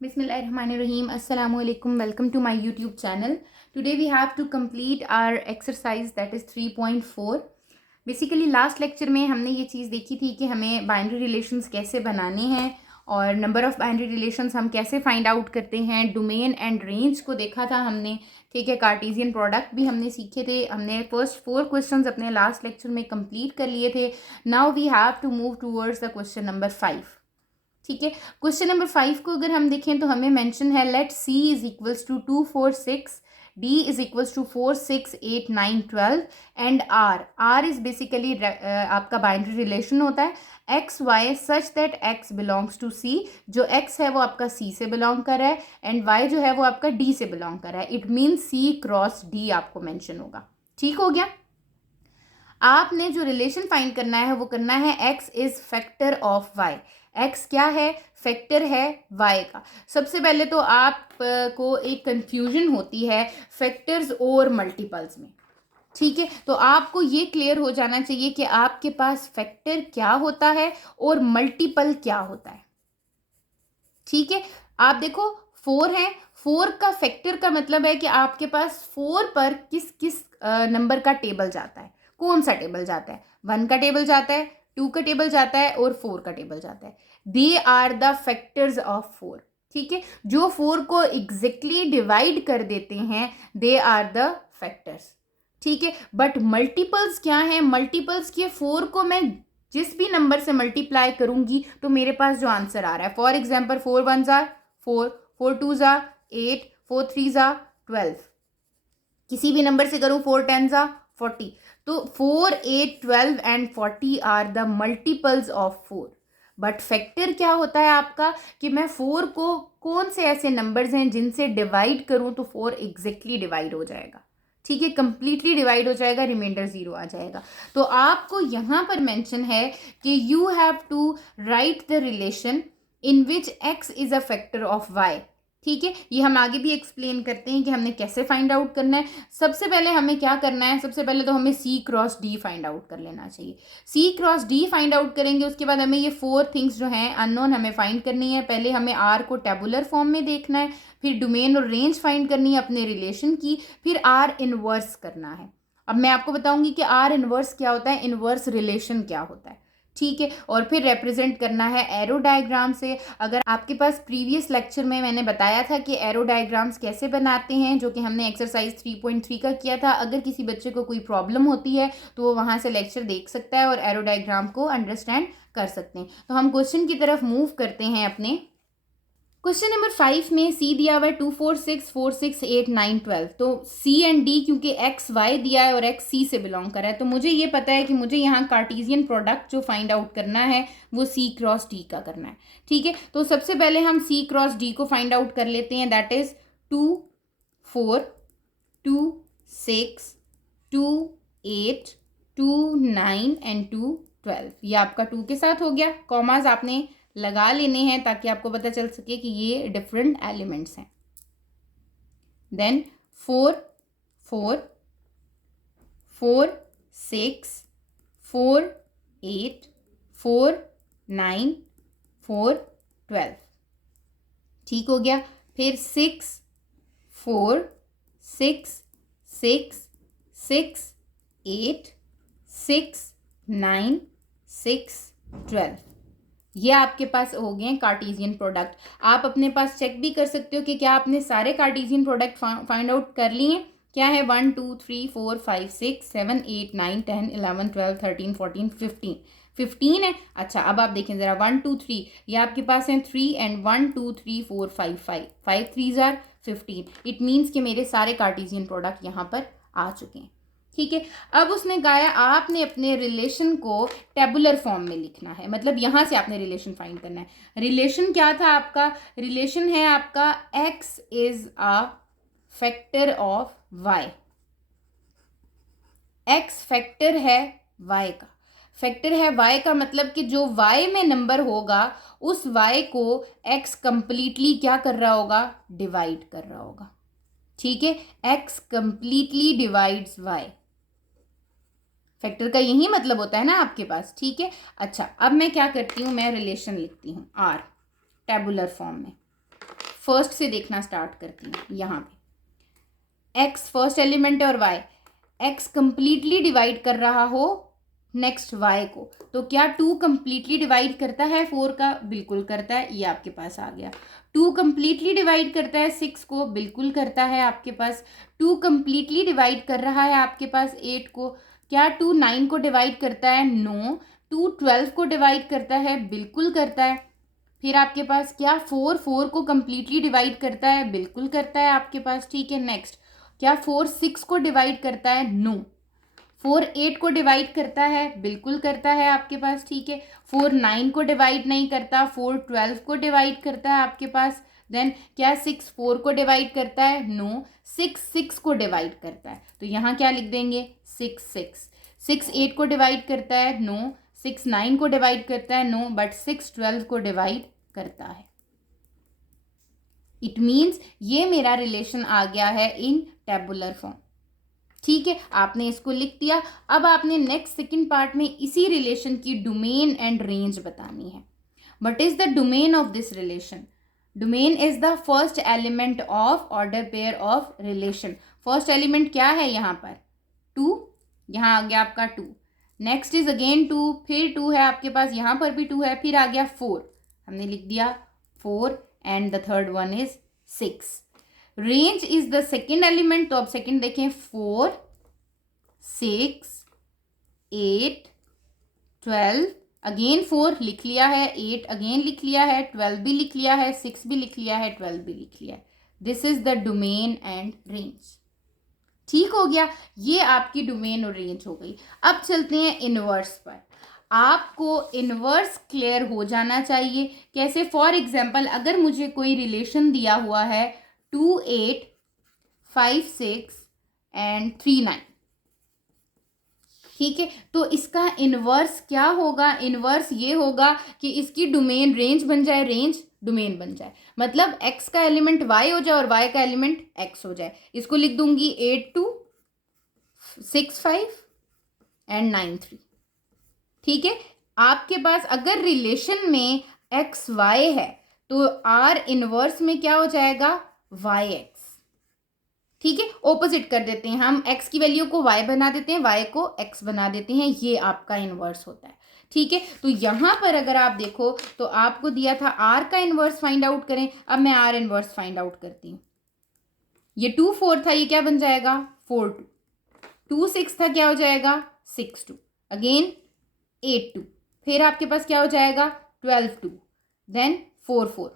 Bismillahirrahmanirrahim. Assalamu alaikum. Welcome to my YouTube channel. Today we have to complete our exercise that is 3.4. Basically last lecture में हमने ये चीज़ देखी थी कि हमें बाइनरी रिलेशंस कैसे बनाने हैं और नंबर ऑफ़ बाइनरी रिलेशंस हम कैसे फाइंड आउट करते हैं. डोमेन एंड रेंज को देखा था हमने, ठीक है. कार्टेशियन प्रोडक्ट भी हमने सीखे थे. हमने फर्स्ट 4 क्वेश्चंस अपने लास्ट लेक्चर में कंप्लीट कर लिए थे. Now we have to move towards the question number 5. ठीक है. क्वेश्चन नंबर 5 को अगर हम देखें तो हमें मेंशन है let C is equals to 2 4 6, D is equals to 4 6 8 9 12 and R is basically आपका बाइनरी रिलेशन होता है x Y such that x belongs to C. जो x है वो आपका C से बिलोंग कर रहा है एंड y जो है वो आपका D से बिलोंग कर रहा है. It means C cross D आपको मेंशन होगा. ठीक हो गया. आपने जो रिलेशन फाइंड करना है वो करना है x is factor of y. x क्या है? फैक्टर है y का. सबसे पहले तो आपको एक कंफ्यूजन होती है फैक्टर्स और मल्टीपल्स में. ठीक है. तो आपको ये क्लियर हो जाना चाहिए कि आपके पास फैक्टर क्या होता है और मल्टीपल क्या होता है. ठीक है. आप देखो 4 है. 4 का फैक्टर का मतलब है कि आपके पास 4 पर किस किस नंबर का टेबल जाता है. कौन सा टेबल जाता है? 1 का टेबल जाता है, 2 का टेबल जाता है और 4 का टेबल जाता है. They are the factors of 4. ठीक है. जो 4 को एग्जैक्टली डिवाइड कर देते हैं दे आर द फैक्टर्स. ठीक है. बट मल्टीपल्स क्या है? मल्टीपल्स के 4 को मैं जिस भी नंबर से मल्टीप्लाई करूंगी तो मेरे पास जो आंसर आ रहा है, for example 4 1 jar 4, 4 2 jar 8, 4 3 jar 12. किसी भी नंबर से करूं 4 10 जार 40. तो 4 8 12 and 40 are the multiples of 4. But factor क्या होता है आपका कि मैं 4 को कौन से ऐसे नंबर्स हैं जिनसे डिवाइड करूं तो 4 एग्जैक्टली डिवाइड हो जाएगा. ठीक है. कंप्लीटली डिवाइड हो जाएगा, रिमाइंडर 0 आ जाएगा. तो आपको यहाँ पर मेंशन है कि you have to write the relation in which x is a factor of y. ठीक है. ये हम आगे भी एक्सप्लेन करते हैं कि हमने कैसे फाइंड आउट करना है. सबसे पहले हमें क्या करना है? सबसे पहले तो हमें C cross D find out कर लेना चाहिए. C cross D find out करेंगे, उसके बाद हमें ये 4 थिंग्स जो हैं अननोन हमें फाइंड करनी है. पहले हमें R को टेबुलर फॉर्म में देखना है, फिर डोमेन और रेंज फाइंड करनी है अपने रिलेशन की, फिर R इनवर्स करना है. अब मैं आपको बताऊंगी कि R इनवर्स क्या होता है, इनवर्स रिलेशन क्या होता है. ठीक है. और फिर रिप्रेजेंट करना है एरो डायग्राम से. अगर आपके पास प्रीवियस लेक्चर में मैंने बताया था कि एरो डायग्राम्स कैसे बनाते हैं, जो कि हमने एक्सरसाइज 3.3 का किया था. अगर किसी बच्चे को कोई प्रॉब्लम होती है तो वो वहाँ से लेक्चर देख सकता है और एरो डायग्राम को अंडरस्टैंड कर सकते हैं. तो हम क्वेश्चन की तरफ मूव करते हैं अपने. क्वेश्चन नंबर 5 में C दिया हुआ है 2 4 6 4 6 8 9 12. तो C एंड D क्योंकि x y दिया है और x C से बिलोंग कर रहा है तो मुझे ये पता है कि मुझे यहाँ कार्टेशियन प्रोडक्ट जो फाइंड आउट करना है वो C क्रॉस D का करना है. ठीक है. तो सबसे पहले हम C क्रॉस D को फाइंड आउट कर लेते हैं. That is 2 4 2 6 2 8 2 9 and 2 12. ये आपका 2 के साथ हो गया. कॉमाज आपने लगा लेने हैं ताकि आपको पता चल सके कि ये डिफरेंट एलिमेंट्स हैं. देन 4 4 4 6 4 8 4 9 4 12. ठीक हो गया. फिर 6 4 6 6 6 8 6 9 6 12. ये आपके पास हो गए कार्टेशियन प्रोडक्ट. आप अपने पास चेक भी कर सकते हो कि क्या आपने सारे कार्टेशियन प्रोडक्ट फाइंड आउट कर लिए. क्या है 1 2 3 4 5 6 7 8 9 10 11 12 13 14 15. 15 है. अच्छा अब आप देखें ज़रा 1 2 3 ये आपके पास हैं 3 एंड 1 2 3 4 5 5 3 जार 15. इट मीन्स कि मेरे सारे कार्टेशियन प्रोडक्ट यहाँ पर आ चुके हैं. ठीक है. अब उसने गाया आपने अपने रिलेशन को टेबुलर फॉर्म में लिखना है, मतलब यहाँ से आपने रिलेशन फाइंड करना है. रिलेशन क्या था आपका? रिलेशन है आपका x is a factor of y. x factor है y का. फैक्टर है y का मतलब कि जो y में नंबर होगा उस y को x कंप्लीटली क्या कर रहा होगा? डिवाइड कर रहा होगा. ठीक है. x completely divides y. Factor का यही मतलब होता है ना आपके पास. ठीक है. अच्छा अब मैं क्या करती हूँ, मैं रिलेशन लिखती हूँ R टेबुलर फॉर्म में. फर्स्ट से देखना स्टार्ट करती हूँ। यहाँ पे x फर्स्ट एलिमेंट है और y, x कंप्लीटली डिवाइड कर रहा हो नेक्स्ट y को, तो क्या 2 कंप्लीटली डिवाइड करता है 4 का? बिल्कुल करता है, ये आपके पास आ गया। 2 कंप्लीटली डिवाइड करता है 6 को? बिल्कुल करता है आपके पास। 2 कंप्लीटली डिवाइड कर रहा है आपके पास 8 को? क्या 2 9 को डिवाइड करता है? नो। 2 12 को डिवाइड करता है? बिल्कुल करता है। फिर आपके पास क्या 4 4 को कंप्लीटली डिवाइड करता है? बिल्कुल करता है आपके पास। ठीक है, नेक्स्ट क्या 4 6 को डिवाइड करता है? नो। 4 8 को डिवाइड करता है? बिल्कुल करता है आपके पास। ठीक है, 4 9 को डिवाइड नहीं करता, 4 12 को डिवाइड करता है आपके पास। देन क्या 6 4 को डिवाइड करता है? नो। 6 6 को डिवाइड करता है, तो यहाँ क्या लिख देंगे? 6 6। 6 8 को डिवाइड करता है? नो। 6 9 को डिवाइड करता है? नो, बट 6 12 को डिवाइड करता है। इट मीन्स ये मेरा रिलेशन आ गया है इन टेबुलर फॉर्म। ठीक है, आपने इसको लिख दिया। अब आपने नेक्स्ट सेकंड पार्ट में इसी रिलेशन की डोमेन एंड रेंज बतानी है। What is the domain of this relation? Domain is the first element of order pair of relation. First element क्या है यहाँ पर? 2, यहाँ आ गया आपका 2। नेक्स्ट इज अगेन 2, फिर 2 है आपके पास, यहाँ पर भी 2 है, फिर आ गया 4, हमने लिख दिया 4, and the third one is 6। Range is the second element, तो अब सेकेंड देखें, 4 6 8 12, अगेन 4 लिख लिया है, 8 अगेन लिख लिया है, 12 भी लिख लिया है, 6 भी लिख लिया है, 12 भी लिख लिया है। This is the domain and range. ठीक हो गया, ये आपकी डोमेन और रेंज हो गई। अब चलते हैं इनवर्स पर। आपको इनवर्स क्लियर हो जाना चाहिए। कैसे? फॉर एग्जाम्पल, अगर मुझे कोई रिलेशन दिया हुआ है 2 8 5 6 एंड 3 9, ठीक है, तो इसका इनवर्स क्या होगा? इनवर्स ये होगा कि इसकी डोमेन रेंज बन जाए, रेंज डोमेन बन जाए। मतलब x का एलिमेंट y हो जाए और y का एलिमेंट x हो जाए। इसको लिख दूंगी 8 2 6 5 एंड 9 3। ठीक है, आपके पास अगर रिलेशन में एक्स वाई है तो आर इनवर्स में क्या हो जाएगा? Y x. ठीक है, ऑपोजिट कर देते हैं हम, एक्स की वैल्यू को वाई बना देते हैं, वाई को एक्स बना देते हैं, ये आपका इनवर्स होता है। ठीक है, तो यहां पर अगर आप देखो तो आपको दिया था आर का इनवर्स फाइंड आउट करें। अब मैं आर इनवर्स फाइंड आउट करती हूं। ये 2 4 था, ये क्या बन जाएगा? 4 2। 2 6 था, क्या हो जाएगा? 6 2। अगेन 8 2, फिर आपके पास क्या हो जाएगा? 12 2, देन 4 4,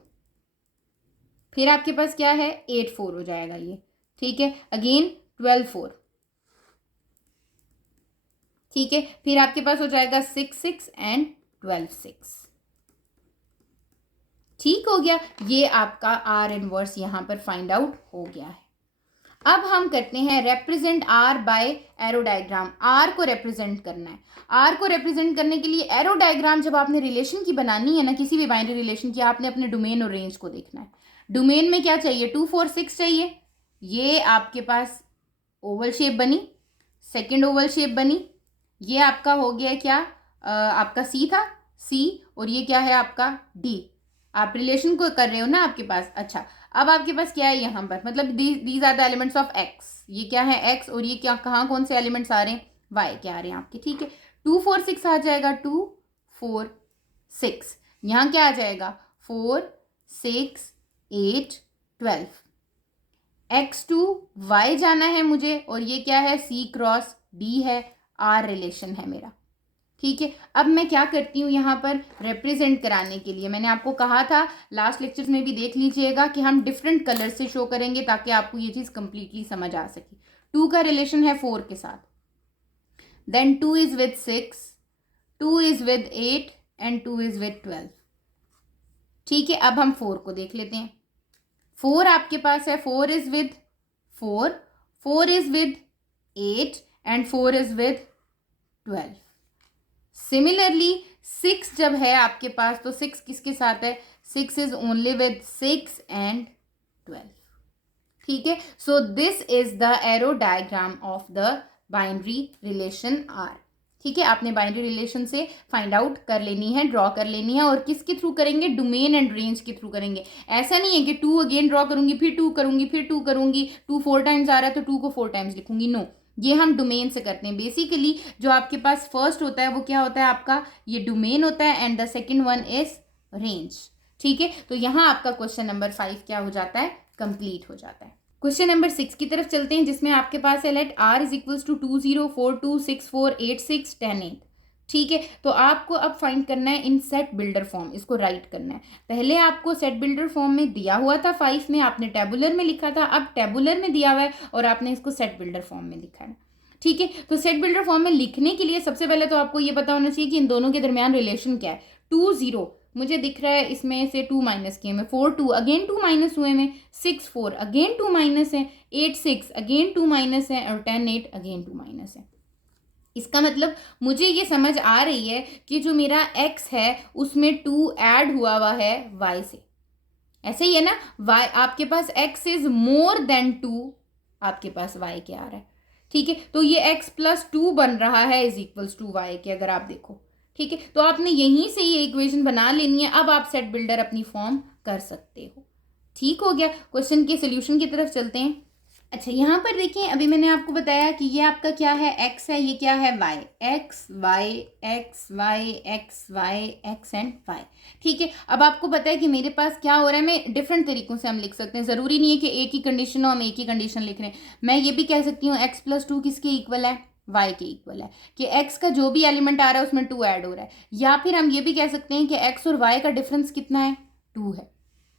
फिर आपके पास क्या है? 8 4 हो जाएगा ये। ठीक है, अगेन 12 4, ठीक है, फिर आपके पास हो जाएगा 6 6 एंड 12 6। ठीक हो गया, ये आपका आर इनवर्स यहां पर फाइंड आउट हो गया है। अब हम करते हैं represent R by arrow diagram. R को रिप्रेजेंट करना है। आर को रिप्रेजेंट करने के लिए एरो डायग्राम जब आपने रिलेशन की बनानी है ना, किसी भी बाइनरी रिलेशन की, आपने अपने डोमेन और रेंज को देखना है। डोमेन में क्या चाहिए? 2 4 6 चाहिए। ये आपके पास ओवल शेप बनी, सेकेंड ओवल शेप बनी, ये आपका हो गया क्या? आपका सी था, सी, और ये क्या है आपका? डी। आप रिलेशन को कर रहे हो ना आपके पास। अच्छा, अब आपके पास क्या है यहाँ पर? मतलब these are the elements of x. ये क्या है? एक्स, और ये क्या, कहाँ कौन से एलिमेंट्स आ रहे हैं? वाई के आ रहे हैं आपके। ठीक है, 2 4 6 आ जाएगा, 2 4 6। यहाँ क्या आ जाएगा? 4 6 8 12। x2 y जाना है मुझे, और ये क्या है? c क्रॉस d है, r रिलेशन है मेरा। ठीक है, अब मैं क्या करती हूँ यहाँ पर रिप्रेजेंट कराने के लिए, मैंने आपको कहा था लास्ट लेक्चर्स में भी देख लीजिएगा कि हम डिफरेंट कलर से शो करेंगे ताकि आपको ये चीज़ कंप्लीटली समझ आ सके। 2 का रिलेशन है 4 के साथ, then 2 is with 6, 2 is with 8 and 2 is with 12। ठीक है, अब हम 4 को देख लेते हैं। 4 आपके पास है, 4 is with 4, 4 is with 8 and 4 is with 12। Similarly 6 जब है आपके पास तो 6 किसके साथ है? 6 इज ओनली विद 6 एंड 12। ठीक है, so this is the arrow diagram of the binary relation R. ठीक है, आपने बाइनरी रिलेशन से फाइंड आउट कर लेनी है, ड्रॉ कर लेनी है। और किसके थ्रू करेंगे? डोमेन एंड रेंज के थ्रू करेंगे। ऐसा नहीं है कि 2 अगेन ड्रॉ करूंगी, फिर 2 करूंगी, फिर 2 करूंगी, 2 4 टाइम्स आ रहा है तो 2 को 4 टाइम्स लिखूंगी। नो, ये हम डोमेन से करते हैं। बेसिकली जो आपके पास फर्स्ट होता है वो क्या होता है? आपका ये डोमेन होता है and the second one is range. ठीक है, तो यहाँ आपका क्वेश्चन नंबर 5 क्या हो जाता है? कंप्लीट हो जाता है। क्वेश्चन नंबर 6 की तरफ चलते हैं, जिसमें आपके पास है let r is equals to 2 0 4 2 6 4 8 6 10 8। ठीक है, तो आपको अब फाइंड करना है इन सेट बिल्डर फॉर्म, इसको राइट करना है। पहले आपको सेट बिल्डर फॉर्म में दिया हुआ था 5 में, आपने टेबुलर में लिखा था, अब टेबुलर में दिया हुआ है और आपने इसको सेट बिल्डर फॉर्म में लिखा है। ठीक है, तो सेट बिल्डर फॉर्म में लिखने के लिए सबसे पहले तो आपको ये पता होना चाहिए कि इन दोनों के दरमियान रिलेशन क्या है। 2 0 मुझे दिख रहा है, इसमें से 2 माइनस किए में, 4 2 अगेन 2 माइनस हुए में, 6 4 अगेन 2 माइनस है, 8 6 अगेन 2 माइनस है और 10 8 अगेन 2 माइनस है। इसका मतलब मुझे ये समझ आ रही है कि जो मेरा x है उसमें 2 ऐड हुआ है y से। ऐसे ही है ना, y आपके पास x इज मोर देन 2, आपके पास y क्या आ रहा है? ठीक है, तो ये x प्लस 2 बन रहा है इज इक्वल्स टू y के, अगर आप देखो। ठीक है, तो आपने यहीं से ये इक्वेशन बना लेनी है। अब आप सेट बिल्डर अपनी फॉर्म कर सकते हो। ठीक हो गया, क्वेश्चन के सोल्यूशन की तरफ चलते हैं। अच्छा, यहाँ पर देखिए, अभी मैंने आपको बताया कि ये आपका क्या है? x है, ये क्या है? y, x y x y x y x and y। ठीक है, अब आपको पता है कि मेरे पास क्या हो रहा है, मैं डिफरेंट तरीकों से हम लिख सकते हैं। ज़रूरी नहीं है कि एक ही कंडीशन हो, हम एक ही कंडीशन लिख रहे हैं। मैं ये भी कह सकती हूँ x प्लस 2 किसके इक्वल है? y के इक्वल है, कि x का जो भी एलिमेंट आ रहा है उसमें 2 ऐड हो रहा है। या फिर हम ये भी कह सकते हैं कि x और y का डिफरेंस कितना है? 2 है।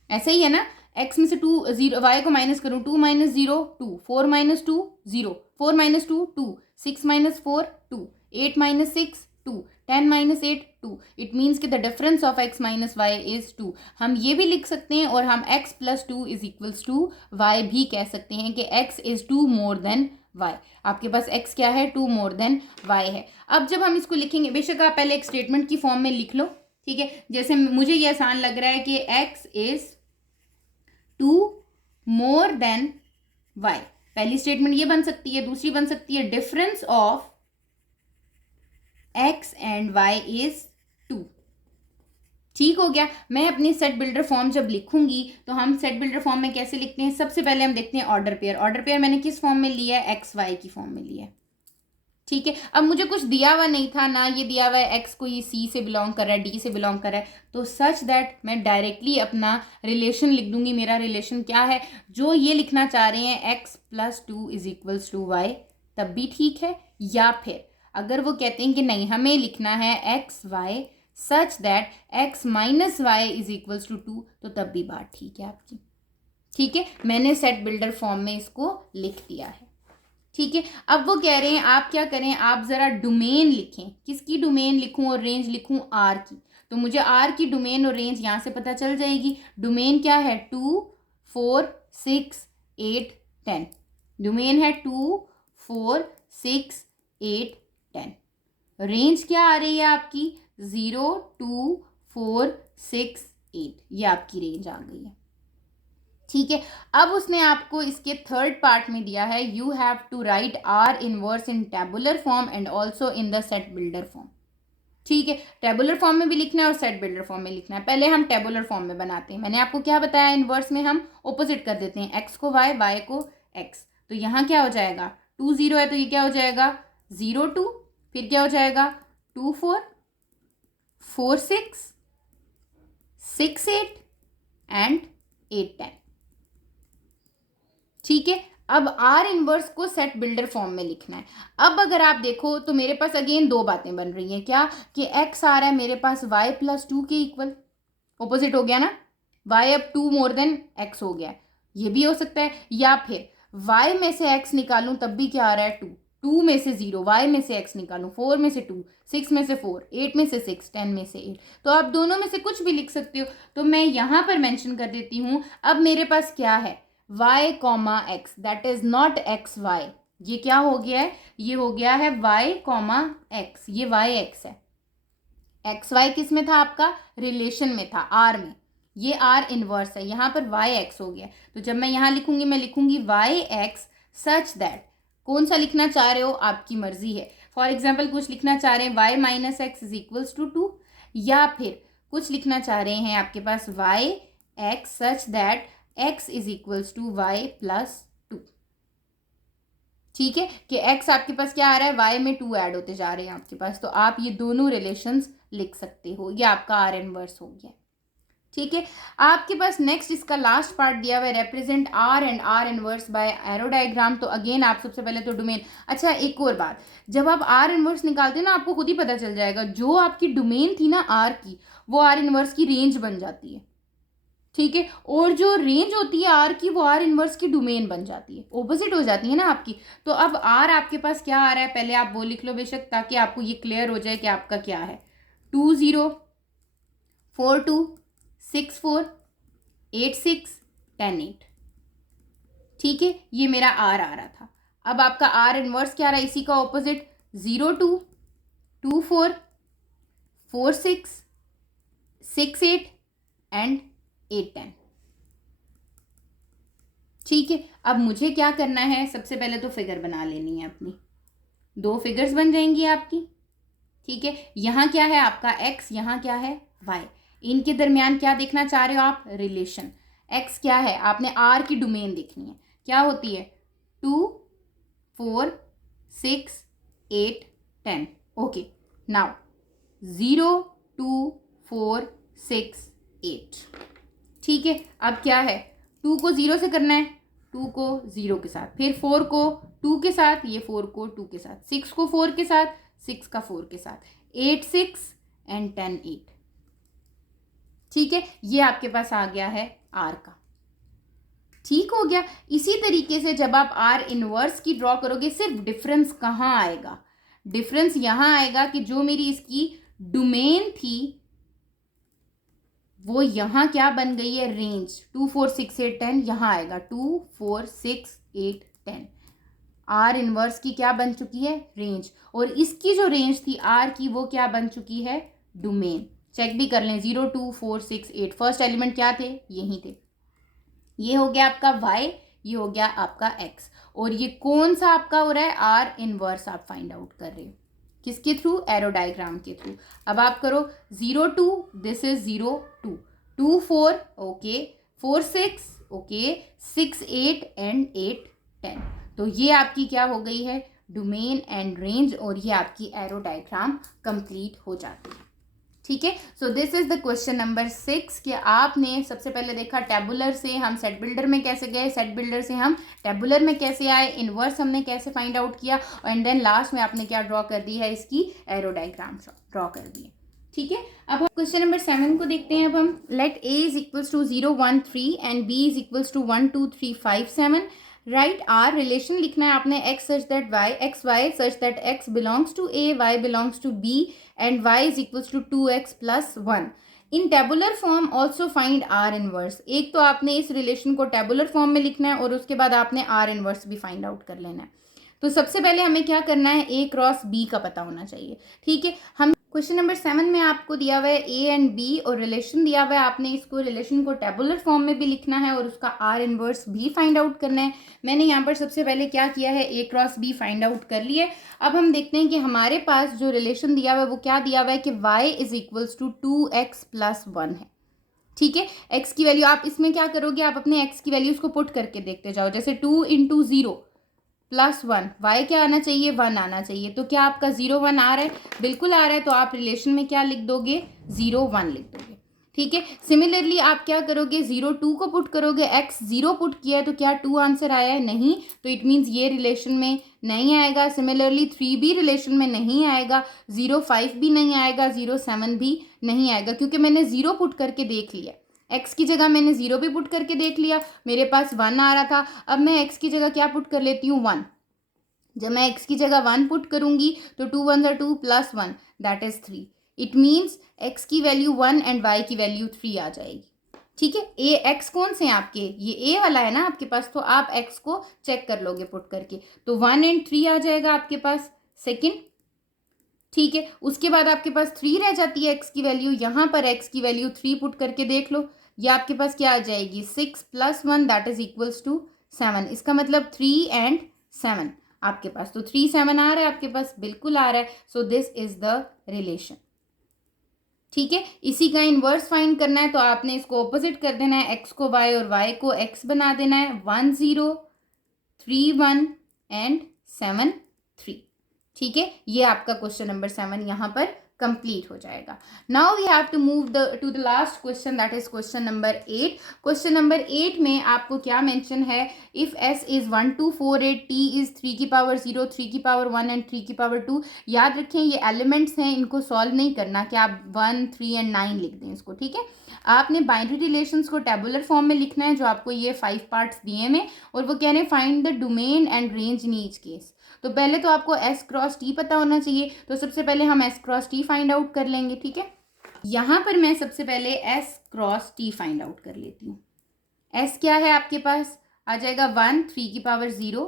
ऐसे ही है ना, x में से 2 0 y को माइनस करूँ, 2 minus 0 2, 4 minus 2 0, 4 minus 2 2, 6 minus 4 2, 8 minus 6 2, 10 minus 8 2। It means कि the difference of x minus y is 2। हम ये भी लिख सकते हैं और हम x plus 2 is equals to y भी कह सकते हैं कि x is 2 more than y। आपके पास x क्या है? 2 मोर देन y है। अब जब हम इसको लिखेंगे, बेशक आप पहले एक स्टेटमेंट की फॉर्म में लिख लो। ठीक है, जैसे मुझे ये आसान लग रहा है कि x is 2 more than y। पहली स्टेटमेंट ये बन सकती है। दूसरी बन सकती है difference of x and y is 2। ठीक हो गया। मैं अपनी सेट बिल्डर फॉर्म जब लिखूंगी तो हम सेट बिल्डर फॉर्म में कैसे लिखते हैं? सबसे पहले हम देखते हैं ऑर्डर पेयर। ऑर्डर पेयर मैंने किस फॉर्म में लिया है? एक्स वाई की फॉर्म में लिया है। ठीक है, अब मुझे कुछ दिया हुआ नहीं था ना, ये दिया हुआ है एक्स को ये सी से बिलोंग कर रहा है, डी से बिलोंग कर रहा है, तो सच दैट मैं डायरेक्टली अपना रिलेशन लिख दूंगी। मेरा रिलेशन क्या है? जो ये लिखना चाह रहे हैं x plus 2 is equals to y, तब भी ठीक है। या फिर अगर वो कहते हैं कि नहीं, हमें लिखना है x Y such that x minus y is equals to 2, तो तब भी बात ठीक है आपकी। ठीक है, मैंने सेट बिल्डर फॉर्म में इसको लिख दिया है। ठीक है, अब वो कह रहे हैं आप क्या करें, आप जरा डोमेन लिखें। किसकी डोमेन लिखूं और रेंज लिखूं? आर की। तो मुझे आर की डोमेन और रेंज यहां से पता चल जाएगी। डोमेन क्या है? 2 4 6 8 10। डोमेन है 2 4 6 8 10। रेंज क्या आ रही है आपकी? 0 2 4 6 8। ये आपकी रेंज आ गई है। ठीक है, अब उसने आपको इसके थर्ड पार्ट में दिया है, you have to write R inverse in tabular form and also in the set builder form. ठीक है, टेबुलर फॉर्म में भी लिखना है और सेट बिल्डर फॉर्म में लिखना है। पहले हम टेबुलर फॉर्म में बनाते हैं। मैंने आपको क्या बताया? इनवर्स में हम ऑपोजिट कर देते हैं, एक्स को वाई, वाई को एक्स। तो यहाँ क्या हो जाएगा? 2 0 है तो ये क्या हो जाएगा? 0 2, फिर क्या हो जाएगा? 2 4 4 6 6 8 एंड 8 10। ठीक है, अब आर इनवर्स को सेट बिल्डर फॉर्म में लिखना है। अब अगर आप देखो तो मेरे पास अगेन दो बातें बन रही हैं। क्या? कि एक्स आ रहा है मेरे पास वाई प्लस 2 के इक्वल, ऑपोजिट हो गया ना, वाई अब 2 मोर देन एक्स हो गया, ये भी हो सकता है। या फिर वाई में से एक्स निकालूं तब भी क्या आ रहा है? 2, 2 में से 0, वाई में से एक्स निकालूं, 4 में से 2, 6 में से 4, 8 में से 6, 10 में से 8। तो आप दोनों में से कुछ भी लिख सकते हो। तो मैं यहाँ पर मेंशन कर देती हूँ। अब मेरे पास क्या है? y comma x, that is not x y. ये क्या हो गया है? ये हो गया है y कॉमा एक्स। ये y एक्स है। एक्स वाई किस में था? आपका रिलेशन में था, आर में। ये आर इनवर्स है, यहाँ पर y एक्स हो गया। तो जब मैं यहाँ लिखूंगी, मैं लिखूंगी y एक्स सच दैट, कौन सा लिखना चाह रहे हो आपकी मर्जी है। फॉर एग्जाम्पल कुछ लिखना चाह रहे हैं y minus x is equals to 2, या फिर कुछ लिखना चाह रहे हैं आपके पास y x such that x is equals to y plus 2। ठीक है, कि x आपके पास क्या आ रहा है, y में 2 ऐड होते जा रहे हैं आपके पास, तो आप ये दोनों रिलेशंस लिख सकते हो। ये आपका आर इनवर्स हो गया। ठीक है, आपके पास नेक्स्ट इसका लास्ट पार्ट दिया हुआ है, represent are and are inverse by arrow diagram. तो अगेन आप सबसे पहले तो डोमेन, अच्छा एक और बात, जब आप आर इनवर्स निकालते हैं ना, आपको खुद ही पता चल जाएगा, जो आपकी डोमेन थी ना आर की, वो आर इनवर्स की रेंज बन जाती है। ठीक है, और जो रेंज होती है आर की, वो आर इनवर्स की डोमेन बन जाती है, ऑपोजिट हो जाती है ना आपकी। तो अब आर आपके पास क्या आ रहा है, पहले आप वो लिख लो बेशक, ताकि आपको ये क्लियर हो जाए कि आपका क्या है। 2 0 4 2 6 4 8 6 10 8। ठीक है, ये मेरा आर आ रहा था। अब आपका आर इनवर्स क्या रहा है, इसी का ऑपोजिट 0 2 2 4 4 6 6 8 एंड 8 10। ठीक है, अब मुझे क्या करना है, सबसे पहले तो फिगर बना लेनी है अपनी, 2 फिगर्स बन जाएंगी आपकी। ठीक है, यहाँ क्या है आपका x, यहाँ क्या है y, इनके दरमियान क्या देखना चाह रहे हो आप, रिलेशन। x क्या है, आपने r की डोमेन देखनी है, क्या होती है 2 4 6 8 10। Okay, now 0 2 4 6 8। ठीक है, अब क्या है, 2 को 0 से करना है, 2 को 0 के साथ, फिर 4 को 2 के साथ, ये 4 को 2 के साथ, 6 को 4 के साथ, 6 का 4 के साथ, 8 6 एंड 10 8। ठीक है, ये आपके पास आ गया है आर का। ठीक हो गया। इसी तरीके से जब आप आर इनवर्स की ड्रॉ करोगे, सिर्फ डिफरेंस कहाँ आएगा, डिफरेंस यहाँ आएगा कि जो मेरी इसकी डोमेन थी वो यहाँ क्या बन गई है, रेंज। 2 4 6 8 10 यहाँ आएगा 2 4 6 8 10। आर इनवर्स की क्या बन चुकी है, रेंज, और इसकी जो रेंज थी आर की, वो क्या बन चुकी है, डोमेन। चेक भी कर लें, 0 2 4 6 8, फर्स्ट एलिमेंट क्या थे, यही थे। ये हो गया आपका y, ये हो गया आपका x, और ये कौन सा आपका हो रहा है, आर इनवर्स आप फाइंड आउट कर रहे हो, किसके थ्रू, एरो डायग्राम के थ्रू। अब आप करो 0 2, this is 0 2 2 4, okay 4 6, okay 6 8 and 8 10। तो ये आपकी क्या हो गई है, डोमेन एंड रेंज, और ये आपकी एरो डायग्राम कंप्लीट हो जाती है। ठीक है, so this is the question number 6 कि आपने सबसे पहले देखा टेबुलर से हम सेट बिल्डर में कैसे गए, सेट बिल्डर से हम टेबुलर में कैसे आए, इनवर्स हमने कैसे फाइंड आउट किया, एंड देन लास्ट में आपने क्या ड्रॉ कर दी है, इसकी एरो डायग्राम ड्रॉ कर दी है। ठीक है, अब हम क्वेश्चन नंबर 7 को देखते हैं। अब हम let a is equals to 0 1 3 and b is equals to 1 2 3 5 7। Write R, relation लिखना है आपने, x such that y, x y such that x belongs to a, y belongs to b and y is equals to 2x plus 1। In tabular form also find R inverse. एक तो आपने इस relation को tabular form में लिखना है, और उसके बाद आपने आर इनवर्स भी फाइंड आउट कर लेना है। तो सबसे पहले हमें क्या करना है, a क्रॉस b का पता होना चाहिए। ठीक है, हम क्वेश्चन नंबर 7 में आपको दिया हुआ है a एंड b और रिलेशन दिया हुआ है, आपने इसको रिलेशन को टेबुलर फॉर्म में भी लिखना है और उसका आर इनवर्स भी फाइंड आउट करना है। मैंने यहाँ पर सबसे पहले क्या किया है, a cross b find out कर लिए। अब हम देखते हैं कि हमारे पास जो रिलेशन दिया हुआ है वो क्या दिया हुआ है कि y is equals to 2x plus 1 है। ठीक है, x की वैल्यू आप इसमें क्या करोगे, आप अपने x की वैल्यूज को पुट करके देखते जाओ, जैसे 2 इंटू 0 प्लस 1, वाई क्या आना चाहिए, 1 आना चाहिए। तो क्या आपका 0 1 आ रहा है, बिल्कुल आ रहा है, तो आप रिलेशन में क्या लिख दोगे, 0 1 लिख दोगे। ठीक है, सिमिलरली आप क्या करोगे, 0 2 को पुट करोगे, x 0 पुट किया है तो क्या 2 आंसर आया है, नहीं, तो इट मीन्स ये रिलेशन में नहीं आएगा। सिमिलरली 3 भी रिलेशन में नहीं आएगा, 0 5 भी नहीं आएगा, 0 7 भी नहीं आएगा, क्योंकि मैंने 0 पुट करके देख लिया, x की जगह मैंने 0 भी पुट करके देख लिया, मेरे पास 1 आ रहा था। अब मैं x की जगह क्या पुट कर लेती हूँ, 1। जब मैं x की जगह 1 पुट करूंगी तो 2 1 2 plus 1 that is 3। It means x की वैल्यू 1 एंड y की वैल्यू 3 आ जाएगी। ठीक है, x कौन से हैं आपके, ये a वाला है ना आपके पास, तो आप x को चेक कर लोगे पुट करके, तो 1 एंड 3 आ जाएगा आपके पास सेकेंड। ठीक है, उसके बाद आपके पास 3 रह जाती है x की वैल्यू, यहाँ पर x की वैल्यू 3 पुट करके देख लो, ये आपके पास क्या आ जाएगी, 6 plus 1 that is equals to 7। इसका मतलब 3 एंड 7 आपके पास। तो 3 7 आ रहा है आपके पास, बिल्कुल आ रहा है। So this is the relation. ठीक है, इसी का इनवर्स फाइंड करना है तो आपने इसको ऑपोजिट कर देना है, x को y और y को x बना देना है। 1 0 3 1 एंड 7 3। ठीक है, ये आपका क्वेश्चन नंबर 7 यहाँ पर कंप्लीट हो जाएगा। Now we have to move to the last question, that is question number 8। Question number 8 में आपको क्या मेंशन है, if s is 1 2 4 8, t is 3 की पावर 0, 3 की पावर 1 एंड 3 की पावर 2। याद रखें ये एलिमेंट्स हैं, इनको सॉल्व नहीं करना कि आप 1 3 एंड 9 लिख दें इसको। ठीक है, आपने बाइनरी रिलेशंस को टेबुलर फॉर्म में लिखना है, जो आपको ये 5 पार्ट्स दिए हैं, और वो कह रहे हैं find the domain and range in each case. तो पहले तो आपको s क्रॉस t पता होना चाहिए, तो सबसे पहले हम s cross t find out कर लेंगे। ठीक है, यहाँ पर मैं सबसे पहले s cross t find out कर लेती हूँ। s क्या है आपके पास, आ जाएगा 1 3 की पावर 0,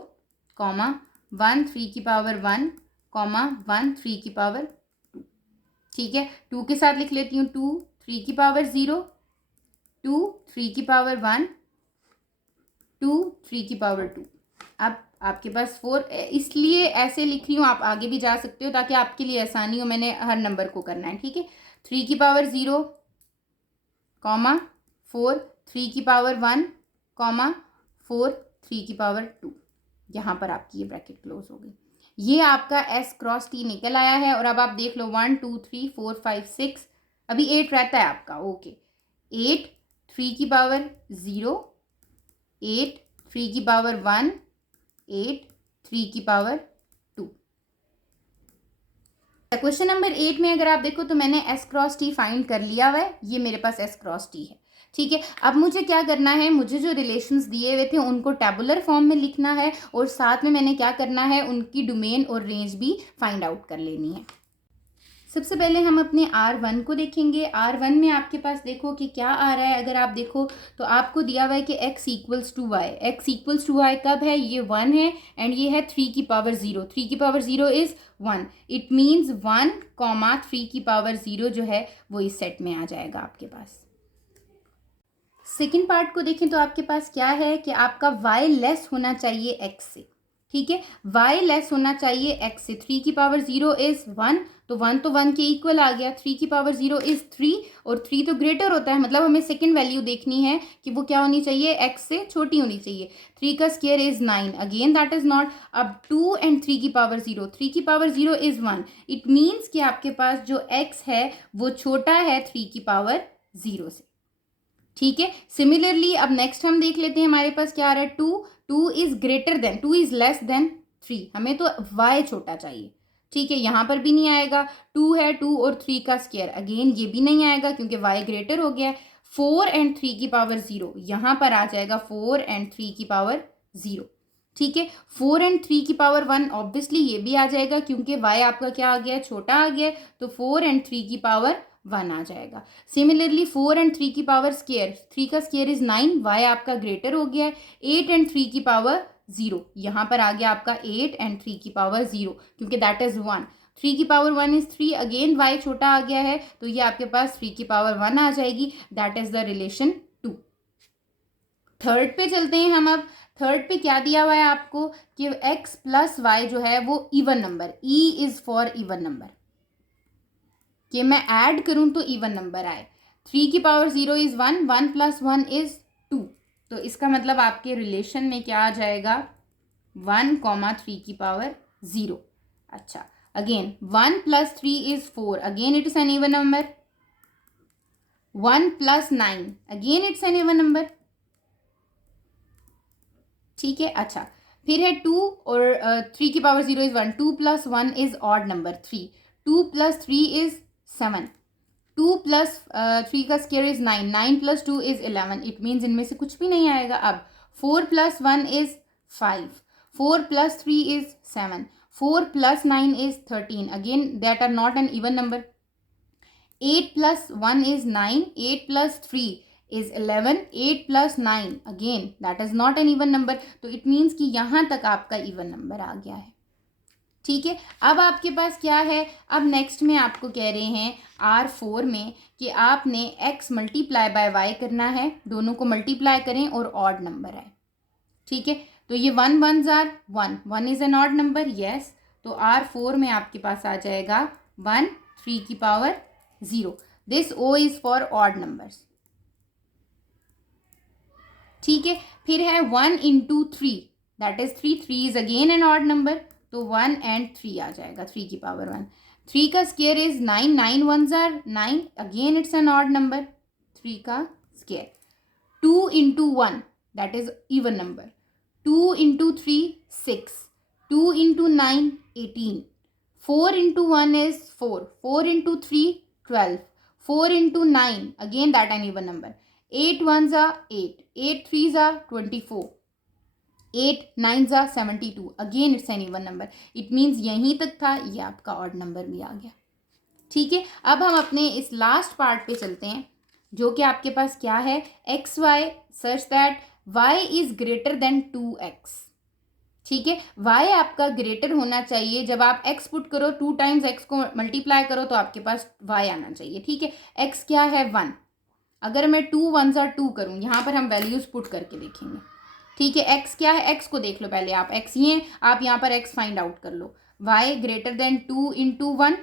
1 3 की पावर 1, 1 3 की पावर 2। ठीक है, 2 के साथ लिख लेती हूँ 2 3 की पावर 0, 2 3 की पावर 1, 2 3 की पावर 2। अब आपके पास 4, इसलिए ऐसे लिख रही हूँ, आप आगे भी जा सकते हो ताकि आपके लिए आसानी हो, मैंने हर नंबर को करना है। ठीक है, 3 की पावर 0, 4 3 की पावर 1, 4 3 की पावर 2। यहाँ पर आपकी ये ब्रैकेट क्लोज हो गई। ये आपका s क्रॉस t निकल आया है। और अब आप देख लो 1 2 3 4 5 6, अभी 8 रहता है आपका। ओके, 8 3 की पावर 0, 8 3 की पावर 1, 8 3 की पावर 2। क्वेश्चन नंबर 8 में अगर आप देखो तो मैंने s क्रॉस t फाइंड कर लिया हुआ है, ये मेरे पास s क्रॉस t है। ठीक है, अब मुझे क्या करना है, मुझे जो रिलेशंस दिए हुए थे उनको टेबुलर फॉर्म में लिखना है, और साथ में मैंने क्या करना है, उनकी डोमेन और रेंज भी फाइंड आउट कर लेनी है। सबसे पहले हम अपने R1 को देखेंगे। R1 में आपके पास देखो कि क्या आ रहा है। अगर आप देखो तो आपको दिया हुआ है कि x equals to Y. x equals to Y कब है, ये 1 है, एंड ये है 3 की पावर 0। 3 की पावर 0 इज 1, इट मीन्स 1 3 की पावर 0 जो है वो इस सेट में आ जाएगा आपके पास। सेकेंड पार्ट को देखें तो आपके पास क्या है कि आपका y लेस होना चाहिए x से। ठीक है, y लेस होना चाहिए x से। 3 की पावर 0 इज 1, तो 1 तो 1 के इक्वल आ गया। 3 की पावर 0 इज 3, और 3 तो ग्रेटर होता है, मतलब हमें सेकंड वैल्यू देखनी है कि वो क्या होनी चाहिए, x से छोटी होनी चाहिए। 3 का square is 9, again that is not. अब 2 एंड 3 की पावर 0, 3 की पावर 0 इज 1, इट मीन्स कि आपके पास जो x है वो छोटा है 3 की पावर 0 से। ठीक है, सिमिलरली अब नेक्स्ट हम देख लेते हैं, हमारे पास क्या आ रहा है, 2 is greater then, 2 is less than 3, हमें तो y छोटा चाहिए। ठीक है, यहाँ पर भी नहीं आएगा, 2 है, 2 और 3 का स्क्वायर, अगेन ये भी नहीं आएगा क्योंकि y ग्रेटर हो गया है। 4 एंड 3 की पावर 0, यहाँ पर आ जाएगा 4 एंड 3 की पावर 0। ठीक है, 4 एंड 3 की पावर 1, ऑब्वियसली ये भी आ जाएगा क्योंकि y आपका क्या आ गया, छोटा आ गया, तो 4 एंड 3 की पावर 1 आ जाएगा। सिमिलरली 4 एंड 3 की पावर स्क्वायर, 3 का स्क्वायर इज 9, y आपका ग्रेटर हो गया है। 8 एंड 3 की पावर 0, यहाँ पर आ गया आपका 8 एंड 3 की पावर 0 क्योंकि दैट इज 1। 3 की पावर 1 इज 3, अगेन y छोटा आ गया है, तो ये आपके पास 3 की पावर 1 आ जाएगी। That is the relation 2। Third पे चलते हैं हम। अब थर्ड पे क्या दिया हुआ है आपको कि x प्लस वाई जो है वो even number, e is for even number, कि मैं ऐड करूं तो इवन नंबर आए। 3 की पावर 0 इज 1, 1 प्लस 1 इज 2, तो इसका मतलब आपके रिलेशन में क्या आ जाएगा, 1 3 की पावर 0। अच्छा, again 1 plus 3 is 4, again it is an even number. 1 plus 9, again it's N even number. ठीक है, अच्छा, फिर है 2 और 3 की power 0 is 1, 2 plus 1 is odd number 3, 2 plus 3 is 7, 2 plus 3 का square is 9, 9 plus 2 is 11, it means इनमें से कुछ भी नहीं आएगा। अब 4 plus 1 is 5, 4 plus 3 is 7, 4 plus 9 is 13, again that are not an even number. 8 plus 1 is 9, 8 plus 3 is 11, 8 plus 9, again that is not an even number, तो it means कि यहाँ तक आपका even number आ गया है। ठीक है, अब आपके पास क्या है, अब नेक्स्ट में आपको कह रहे हैं R4 में कि आपने x मल्टीप्लाई बाय y करना है, दोनों को मल्टीप्लाई करें और ऑड नंबर है। ठीक है, तो ये 1 1s are 1, 1 is an odd number, yes. तो R4 में आपके पास आ जाएगा 1 3 की power 0। This O is for odd numbers, ठीक है। फिर है 1 into 3, that is 3, 3 is again an odd number, तो 1 एंड 3 आ जाएगा, 3 की पावर 1। 3 का square is 9, 9 1s are 9, again it's an odd number, 3 का square. 2 into 1, that is even number, 2 into 3 6, 2 into 9 18, 4 into 1 is 4, 4 into 3 12, 4 into 9 again that an even number, 8 1s are 8, 8 3s are 24, 8 9s are 72, again it's an even number, it means यहीं तक था, ये आपका odd number भी आ गया, ठीक है। अब हम अपने इस लास्ट पार्ट पे चलते हैं, जो कि आपके पास क्या है, x Y such that Y is greater than 2x, ठीक है। y आपका ग्रेटर होना चाहिए, जब आप x पुट करो 2 टाइम्स x को मल्टीप्लाई करो तो आपके पास y आना चाहिए, ठीक है। x क्या है 1, अगर मैं 2 1s आर 2 करूँ, यहाँ पर हम वैल्यूज पुट करके देखेंगे, ठीक है। x क्या है, x को देख लो पहले आप, x ये आप यहाँ पर x फाइंड आउट कर लो, y ग्रेटर देन 2 इंटू 1,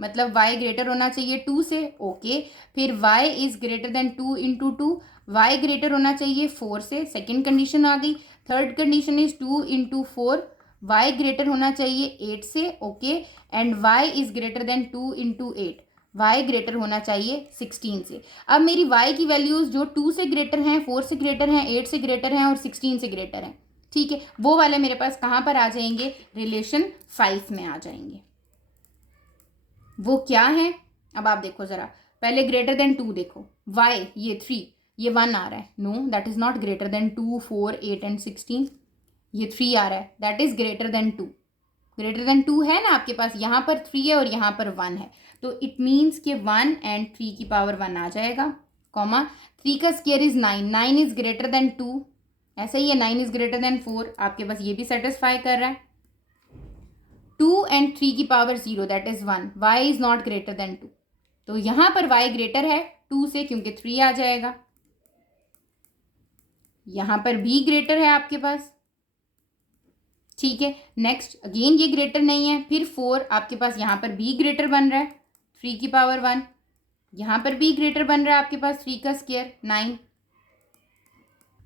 मतलब y ग्रेटर होना चाहिए 2 से, ओके। फिर y is greater then 2 into 2, y greater होना चाहिए 4 से, सेकेंड कंडीशन आ गई। Third condition is 2 into 4, y greater होना चाहिए 8 से, okay. And y is greater then 2 into 8, y greater होना चाहिए 16 से। अब मेरी y की वैल्यूज जो 2 से ग्रेटर हैं, 4 से ग्रेटर हैं, 8 से ग्रेटर हैं और 16 से ग्रेटर हैं, ठीक है, वो वाले मेरे पास कहाँ पर आ जाएंगे, रिलेशन 5 में आ जाएंगे। वो क्या है, अब आप देखो जरा, पहले ग्रेटर देन 2 देखो, y ये 3, ये 1 आ रहा है, know that is not greater than 2 4 8 and 16, ये 3 आ रहा है, that is greater then 2, greater than 2 है ना आपके पास, यहाँ पर 3 है और यहाँ पर 1 है, तो इट मीन्स कि 1 एंड 3 की पावर 1 आ जाएगा, कॉमा 3 का square is 9, 9 is greater then 2, ऐसा ही है, 9 इज ग्रेटर देन 4, आपके पास ये भी सेटिस्फाई कर रहा है। 2 एंड 3 की power 0 that is 1, y is not greater than 2, तो यहाँ पर y ग्रेटर है 2 से क्योंकि 3 आ जाएगा, यहाँ पर भी ग्रेटर है आपके पास, ठीक है। नेक्स्ट अगेन ये ग्रेटर नहीं है, फिर 4 आपके पास यहाँ पर भी ग्रेटर बन रहा है 3 की पावर 1, यहाँ पर भी ग्रेटर बन रहा है आपके पास 3 का स्क्वायर 9।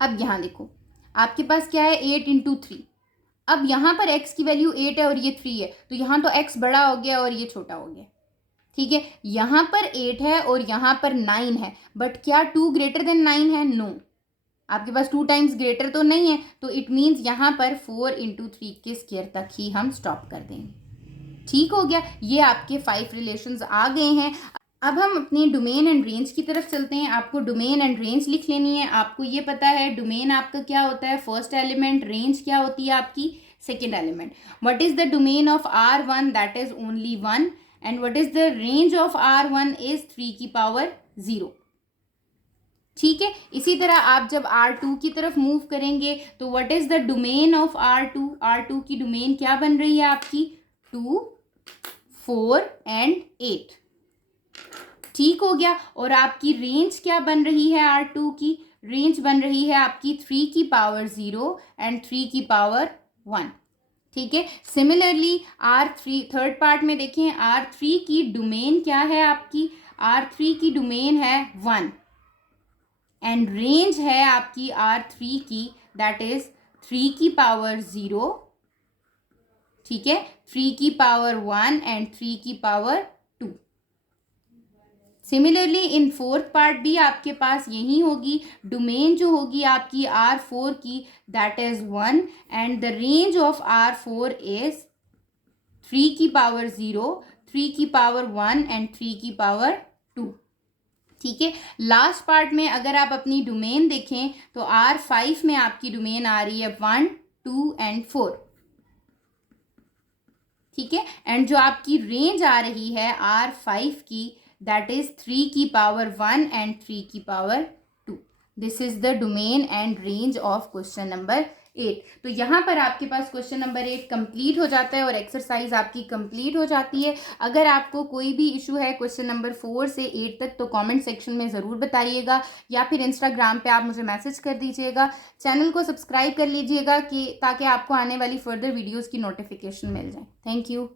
अब यहाँ देखो आपके पास क्या है 8 इंटू 3, अब यहाँ पर x की वैल्यू 8 है और ये 3 है, तो यहाँ तो x बड़ा हो गया और ये छोटा हो गया, ठीक है। यहाँ पर 8 है और यहाँ पर 9 है, बट क्या 2 ग्रेटर देन 9 है, नो, आपके पास 2 टाइम्स ग्रेटर तो नहीं है, तो इट मीन्स यहाँ पर 4 इंटू 3 के स्क्वायर तक ही हम स्टॉप कर देंगे, ठीक हो गया। ये आपके 5 रिलेशंस आ गए हैं। अब हम अपने डोमेन एंड रेंज की तरफ चलते हैं। आपको डोमेन एंड रेंज लिख लेनी है। आपको ये पता है डोमेन आपका क्या होता है, फर्स्ट एलिमेंट, रेंज क्या होती है आपकी second element. What is the domain of R1, that is only 1, and what is the range of R1 is 3 की पावर 0, ठीक है। इसी तरह आप जब R2 की तरफ मूव करेंगे तो what is the domain of R2, R2 की डोमेन क्या बन रही है आपकी 2 4 एंड 8, ठीक हो गया। और आपकी रेंज क्या बन रही है R2 की, रेंज बन रही है आपकी 3 की पावर 0 एंड 3 की पावर 1, ठीक है। सिमिलरली R3 थर्ड पार्ट में देखें, R3 की डोमेन क्या है आपकी, R3 की डोमेन है 1 एंड रेंज है आपकी R3 की दैट इज 3 की पावर 0, ठीक है, 3 की पावर 1 एंड 3 की power 2। Similarly in fourth part भी आपके पास यही होगी, डोमेन जो होगी आपकी R4 की that is 1 and the range of R4 is 3 की पावर 0, 3 की पावर 1 एंड 3 की पावर 2, ठीक है। लास्ट पार्ट में अगर आप अपनी डोमेन देखें तो R5 में आपकी डोमेन आ रही है 1 2 एंड 4, ठीक है। एंड जो आपकी रेंज आ रही है R5 की दैट इज 3 की पावर 1 एंड 3 की power 2, this is the domain and range of question number 8। तो यहाँ पर आपके पास क्वेश्चन नंबर 8 कंप्लीट हो जाता है और एक्सरसाइज आपकी कंप्लीट हो जाती है। अगर आपको कोई भी इशू है क्वेश्चन नंबर 4 से 8 तक तो कमेंट सेक्शन में ज़रूर बताइएगा या फिर इंस्टाग्राम पे आप मुझे मैसेज कर दीजिएगा। चैनल को सब्सक्राइब कर लीजिएगा कि ताकि आपको आने वाली फर्दर वीडियोज़ की नोटिफिकेशन मिल जाए। Thank you.